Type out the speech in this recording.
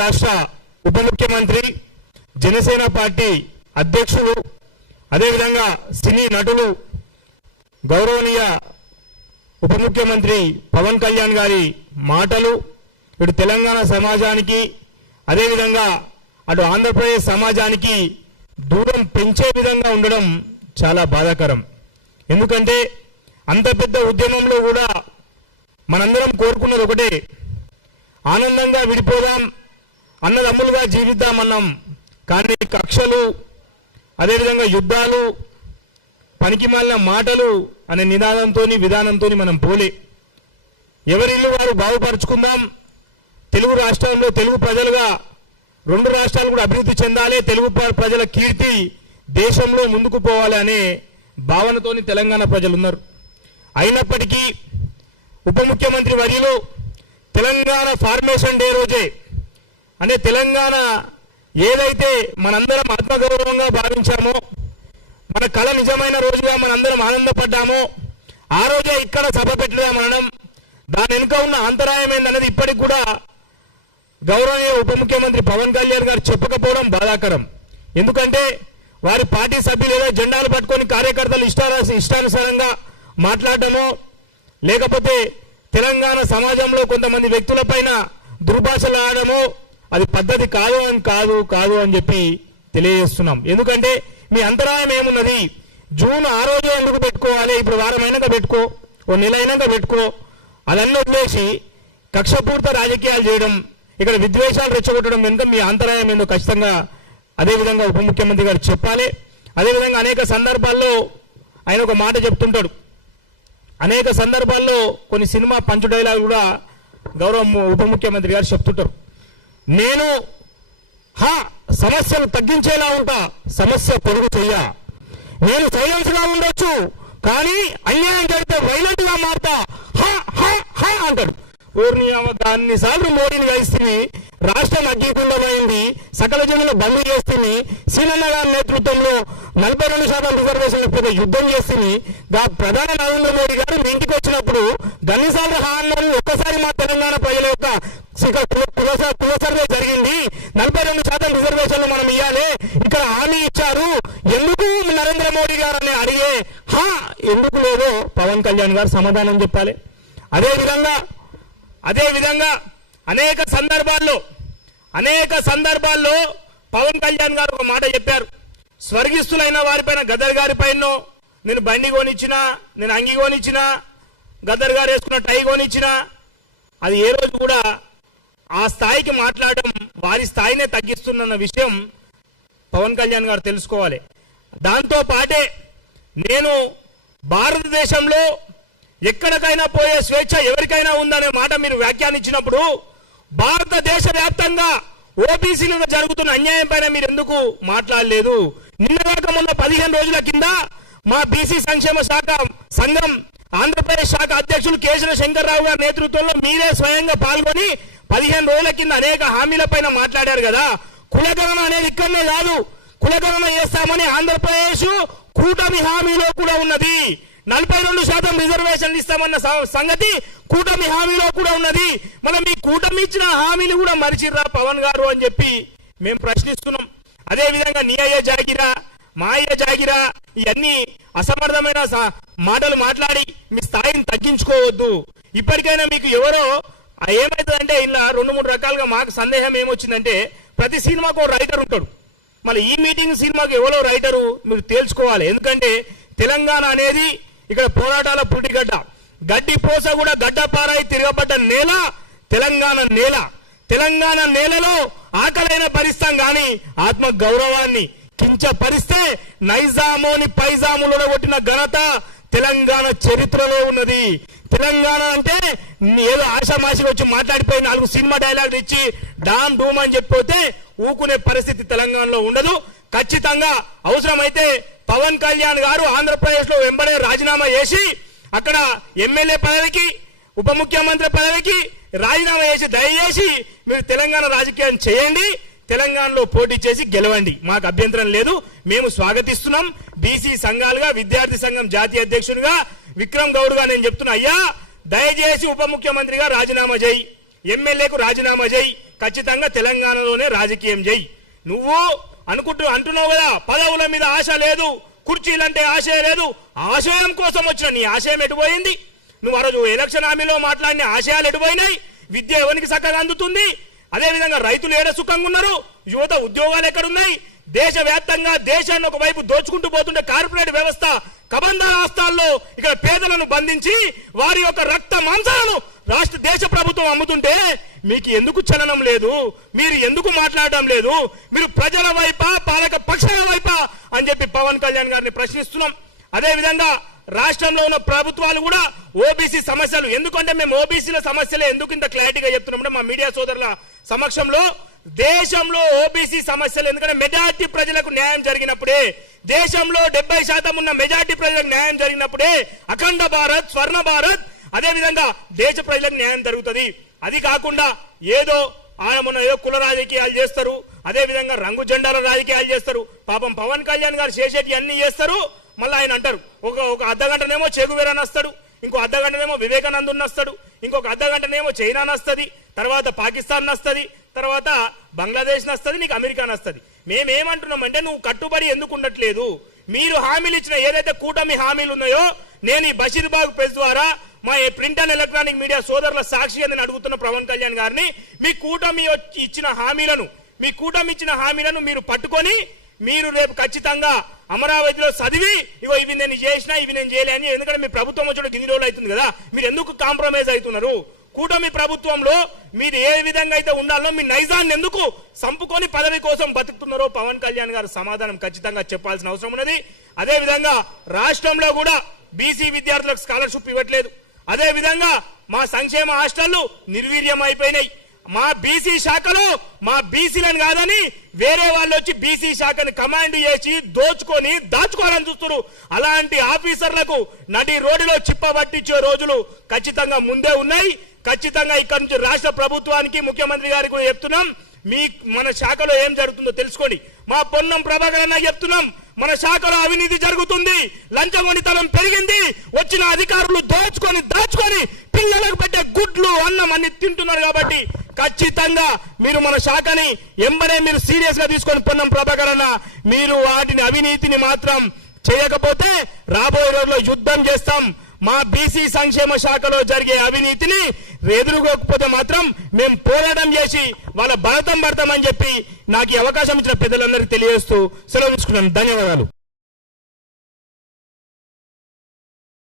రాష్ట్ర ఉప ముఖ్యమంత్రి, జనసేన పార్టీ అధ్యక్షులు, అదేవిధంగా సినీ నటులు, గౌరవనీయ ఉప ముఖ్యమంత్రి పవన్ కళ్యాణ్ గారి మాటలు ఇటు తెలంగాణ సమాజానికి అదేవిధంగా అటు ఆంధ్రప్రదేశ్ సమాజానికి దూరం పెంచే విధంగా ఉండడం చాలా బాధాకరం. ఎందుకంటే అంత పెద్ద ఉద్యమంలో కూడా మనందరం కోరుకున్నది ఒకటే, ఆనందంగా విడిపోదాం, అన్నదమ్ములుగా జీవిద్దామన్నాం. కానీ కక్షలు, అదేవిధంగా యుద్ధాలు, పనికిమాలిన మాటలు అనే నినాదంతో విధానంతో మనం పోలే. ఎవరిల్లు వారు బాగుపరుచుకుందాం, తెలుగు రాష్ట్రంలో తెలుగు ప్రజలుగా రెండు రాష్ట్రాలు కూడా అభివృద్ధి చెందాలి, తెలుగు ప్రజల కీర్తి దేశంలో ముందుకు పోవాలి అనే భావనతోని తెలంగాణ ప్రజలు ఉన్నారు. అయినప్పటికీ ఉప ముఖ్యమంత్రి వర్యులు తెలంగాణ ఫార్మేషన్ డే రోజే, అంటే తెలంగాణ ఏదైతే మనందరం ఆత్మగౌరవంగా భావించామో, మన కళ నిజమైన రోజుగా మనందరం ఆనందపడ్డామో, ఆ రోజే ఇక్కడ సభ పెట్టడం, దాని వెనుక ఉన్న అంతరాయం ఏందన్నది ఇప్పటికి కూడా గౌరవనీయ ఉప ముఖ్యమంత్రి పవన్ కళ్యాణ్ గారు చెప్పకపోవడం బాధాకరం. ఎందుకంటే వారి పార్టీ సభ్యులు ఏదో జెండాలు పట్టుకొని కార్యకర్తలు ఇష్టానుసారంగా మాట్లాడటమో, లేకపోతే తెలంగాణ సమాజంలో కొంతమంది వ్యక్తులపైన దుర్భాషలు ఆడమో అది పద్ధతి కాదు అని చెప్పి తెలియజేస్తున్నాం. ఎందుకంటే మీ అంతరాయం ఏమున్నది? జూన్ 6 ఎందుకు పెట్టుకోవాలి? ఇప్పుడు వారమైనాక పెట్టుకో, ఓ నెల అయినాక పెట్టుకో. అదన్నీ వదిలేసి కక్షపూర్త రాజకీయాలు చేయడం, ఇక్కడ విద్వేషాలు రెచ్చగొట్టడం వెనుక మీ అంతరాయం ఏందో ఖచ్చితంగా అదేవిధంగా ఉప ముఖ్యమంత్రి గారు చెప్పాలి. అదేవిధంగా అనేక సందర్భాల్లో ఆయన ఒక మాట చెప్తుంటాడు. అనేక సందర్భాల్లో కొన్ని సినిమా పంచు డైలాగ్ కూడా గౌరవ ఉప ముఖ్యమంత్రి గారు చెప్తుంటారు. నేను సమస్యలు తగ్గించేలా ఉంటా, సమస్య పొరుగు చెయ్య. నేను సైలెన్స్ గా ఉండొచ్చు, కానీ అన్యాయం జరిగితే వైలెంట్ గా మారుతా అంటాడు. అన్నిసార్లు మోడీని కలిస్తుంది, రాష్ట్రం అగ్గికుండా పోయింది, సకల జనులు బంద్ చేస్తుంది, సీనన్న గారి నేతృత్వంలో 42% రిజర్వేషన్ల మీద యుద్ధం చేస్తుంది. ప్రధాని నరేంద్ర మోడీ గారు మీ ఇంటికి వచ్చినప్పుడు గన్నిసార్లు హామీ ఒక్కసారి మా తెలంగాణ ప్రజల యొక్క కుల సర్వే జరిగింది, 42% రిజర్వేషన్లు మనం ఇవ్వాలి, ఇక్కడ హామీ ఇచ్చారు, ఎందుకు నరేంద్ర మోడీ గారు అని అడిగే ఎందుకు లేదో పవన్ కళ్యాణ్ గారు సమాధానం చెప్పాలి. అదేవిధంగా అనేక సందర్భాల్లో పవన్ కళ్యాణ్ గారు ఒక మాట చెప్పారు. స్వర్గస్థులైన వారిపైన గద్దర్ గారి పైన నేను బండి కొనిచ్చినా, నేను అంగి కొనిచ్చినా, గద్దర్ గారు వేసుకున్న టై కొనిచ్చినా, అది ఏ రోజు కూడా ఆ స్థాయికి మాట్లాడడం వారి స్థాయినే తగ్గిస్తున్న విషయం పవన్ కళ్యాణ్ గారు తెలుసుకోవాలి. దాంతో పాటే నేను భారతదేశంలో ఎక్కడికైనా పోయే స్వేచ్ఛ ఎవరికైనా ఉందనే మాట మీరు వ్యాఖ్యానించినప్పుడు భారతదేశ వ్యాప్తంగా ఓబీసీలకు జరుగుతున్న అన్యాయం పైన మీరు ఎందుకు మాట్లాడలేదు? నిన్నగాక మొన్న 15 రోజుల కింద మా బీసీ సంక్షేమ సంఘం ఆంధ్రప్రదేశ్ శాఖ అధ్యక్షులు కేశవ శంకర్రావు గారి నేతృత్వంలో మీరే స్వయంగా పాల్గొని 15 రోజుల కింద అనేక హామీల పైన మాట్లాడారు కదా. కులగణన అనేది ఇక్కడనే కాదు, కులగణన చేస్తామని ఆంధ్రప్రదేశ్ కూటమి హామీలో కూడా ఉన్నది. 42% రిజర్వేషన్లు ఇస్తామన్న సంగతి కూటమి హామీలో కూడా ఉన్నది. మనం ఈ కూటమి ఇచ్చిన హామీలు కూడా మరిచిర్రా పవన్ గారు అని చెప్పి మేము ప్రశ్నిస్తున్నాం. అదేవిధంగా నీ అయ్య జాగిరా, మా అయ్య జాగిరా, ఇవన్నీ అసమర్థమైన మాటలు మాట్లాడి మీ స్థాయిని తగ్గించుకోవద్దు. ఇప్పటికైనా మీకు ఎవరో ఏమవుతుందంటే ఇలా 2-3 రకాలుగా మాకు సందేహం ఏమొచ్చిందంటే, ప్రతి సినిమాకు ఒక రైటర్ ఉంటాడు. మళ్ళీ ఈ మీటింగ్ సినిమాకు ఎవరో రైటరు మీరు తేల్చుకోవాలి. ఎందుకంటే తెలంగాణ అనేది ఇక్కడ పోరాటాల పుట్టిగడ్డ, గడ్డి పోస కూడా గడ్డపారాయి తిరగబడ్డ నేల తెలంగాణ నేల. తెలంగాణ నేలలో ఆకలైన భరిస్తాం కానీ ఆత్మ గౌరవాన్ని కించపరిస్తే నైజామోని పైజాములో కొట్టిన ఘనత తెలంగాణ చరిత్రలో ఉన్నది. తెలంగాణ అంటే ఏదో ఆశామాషిగా వచ్చి మాట్లాడిపోయి 4 సినిమా డైలాగులు ఇచ్చి డామ్ డూమ్ అని చెప్పిపోతే ఊకునే పరిస్థితి తెలంగాణలో ఉండదు. ఖచ్చితంగా అవసరమైతే పవన్ కళ్యాణ్ గారు ఆంధ్రప్రదేశ్ లో వెంబడే రాజీనామా చేసి అక్కడ ఎమ్మెల్యే పదవికి, ఉప ముఖ్యమంత్రి పదవికి రాజీనామా చేసి దయచేసి మీరు తెలంగాణ రాజకీయం చేయండి, తెలంగాణలో పోటీ చేసి గెలవండి. మాకు అభ్యంతరం లేదు, మేము స్వాగతిస్తున్నాం. బీసీ సంఘాలుగా, విద్యార్థి సంఘం జాతీయ అధ్యక్షుడిగా విక్రమ్ గౌడ్ గా నేను చెప్తున్నా, అయ్యా దయచేసి ఉప ముఖ్యమంత్రిగా రాజీనామా చేయి, ఎమ్మెల్యేకు రాజీనామా చేయి, ఖచ్చితంగా తెలంగాణలోనే రాజకీయం చేయి. నువ్వు అంటున్నావు కదా, పదవుల మీద ఆశ లేదు, కుర్చీలంటే ఆశ లేదు. ఆశయం కోసం వచ్చిన నీ ఆశయం ఎటుపోయింది? నువ్వు ఆ రోజు ఎలక్షన్ హామీలో మాట్లాడిన ఆశయాలు ఎటుపోయినాయి? విద్య ఎవరికి చక్కగా అందుతుంది? అదేవిధంగా రైతులు ఏడ సుఖంగా ఉన్నారు? యువత ఉద్యోగాలు ఎక్కడున్నాయి? దేశవ్యాప్తంగా దేశాన్ని ఒకవైపు దోచుకుంటూ పోతుండే కార్పొరేట్ వ్యవస్థ కబంధ రాష్ట్రాల్లో ఇక్కడ పేదలను బంధించి వారి యొక్క రక్త మాంసాలను దేశ ప్రభుత్వం అమ్ముతుంటే మీకు ఎందుకు చలనం లేదు? మీరు ఎందుకు మాట్లాడడం లేదు? మీరు ప్రజల వైపా పాలక పక్షాల వైపా అని చెప్పి పవన్ కళ్యాణ్ గారిని ప్రశ్నిస్తున్నాం. అదేవిధంగా రాష్ట్రంలో ఉన్న ప్రభుత్వాలు కూడా ఓబీసీ సమస్యలు, ఎందుకంటే మేము ఓబీసీల సమస్యలే ఎందుకు ఇంత క్లారిటీగా చెప్తున్నామంటే మా మీడియా సోదరుల సమక్షంలో దేశంలో ఓబీసీ సమస్యలు, ఎందుకంటే మెజార్టీ ప్రజలకు న్యాయం జరిగినప్పుడే, దేశంలో 70% ఉన్న మెజార్టీ ప్రజలకు న్యాయం జరిగినప్పుడే అఖండ భారత్, స్వర్ణ భారత్, అదేవిధంగా దేశ ప్రజలకు న్యాయం జరుగుతుంది. అది కాకుండా ఏదో ఆయన ఏదో కుల రాజకీయాలు చేస్తారు, అదేవిధంగా రంగు జెండాల రాజకీయాలు చేస్తారు. పాపం పవన్ కళ్యాణ్ గారు చేసేటి అన్ని చేస్తారు. మళ్ళీ ఆయన అంటారు ఒక అర్ధగంటనేమో చెగువేరని వస్తాడు, ఇంకో అర్ధగంటనేమో వివేకానందుని వస్తాడు, ఇంకొక అర్ధగంటనేమో చైనా నస్తుంది, తర్వాత పాకిస్తాన్ నస్తుంది, తర్వాత బంగ్లాదేశ్ నస్తుంది, నీకు అమెరికా నస్తుంది. మేమేమంటున్నామంటే నువ్వు కట్టుబడి ఎందుకు ఉండట్లేదు? మీరు హామీలు ఇచ్చిన ఏదైతే కూటమి హామీలు ఉన్నాయో, నేను ఈ బషీర్బాగ్ ప్రెస్ ద్వారా మా ప్రింట్ అండ్ ఎలక్ట్రానిక్ మీడియా సోదరుల సాక్షిగా నేను అడుగుతున్న పవన్ కళ్యాణ్ గారిని, మీ కూటమి ఇచ్చిన హామీలను మీరు పట్టుకొని మీరు రేపు ఖచ్చితంగా అమరావతిలో చదివి ఇగో ఇవి నేను చేసినా ఇవి నేను చేయలేని, ఎందుకంటే మీ ప్రభుత్వం వచ్చి గిన్ని రోజులు అవుతుంది కదా, మీరు ఎందుకు కాంప్రమైజ్ అవుతున్నారు? కూటమి ప్రభుత్వంలో మీరు ఏ విధంగా అయితే ఉండాలో మీ నైజాన్ని ఎందుకు సంపుకొని పదవి కోసం బతుకుతున్నారో పవన్ కళ్యాణ్ గారు సమాధానం ఖచ్చితంగా చెప్పాల్సిన అవసరం ఉన్నది. అదేవిధంగా రాష్ట్రంలో కూడా బీసీ విద్యార్థులకు స్కాలర్షిప్ ఇవ్వట్లేదు. అదేవిధంగా మా సంక్షేమ హాస్టళ్లు నిర్వీర్యం అయిపోయినాయి. మా బీసీ శాఖలో మా బీసీలను కాదని వేరే వాళ్ళు వచ్చి బీసీ శాఖని కమాండ్ చేసి దాచుకోవాలని చూస్తున్నారు. అలాంటి ఆఫీసర్లకు నడి రోడ్డులో చిప్పబట్టించే రోజులు ఖచ్చితంగా ముందే ఉన్నాయి. ఖచ్చితంగా ఇక్కడ నుంచి రాష్ట్ర ప్రభుత్వానికి, ముఖ్యమంత్రి గారికి కూడా చెప్తున్నాం, మన శాఖలో ఏం జరుగుతుందో తెలుసుకోండి. మా పొన్నం ప్రభాకర్ అన్న చెప్తున్నాం, మన శాఖలో అవినీతి జరుగుతుంది, లంచగొనితనం పెరిగింది, వచ్చిన అధికారులు దాచుకొని పిల్లలకు పెట్టే గుడ్లు అన్నం అన్ని తింటున్నారు. కాబట్టి ఖచ్చితంగా మీరు మన శాఖని ఎంబడే మీరు సీరియస్ గా తీసుకొని పొన్నం ప్రభాకర్ అన్న, మీరు వాటిని అవినీతిని మాత్రం చేయకపోతే రాబోయే రోజుల్లో యుద్ధం చేస్తాం. మా బీసీ సంక్షేమ శాఖలో జరిగే అవినీతిని ఎదుర్కోకపోతే మాత్రం మేము పోరాటం చేసి వాళ్ళ భరతం పడతామని చెప్పి నాకు ఈ అవకాశం ఇచ్చిన పెద్దలందరికీ తెలియజేస్తూ సెలవు తీసుకున్నాను. ధన్యవాదాలు.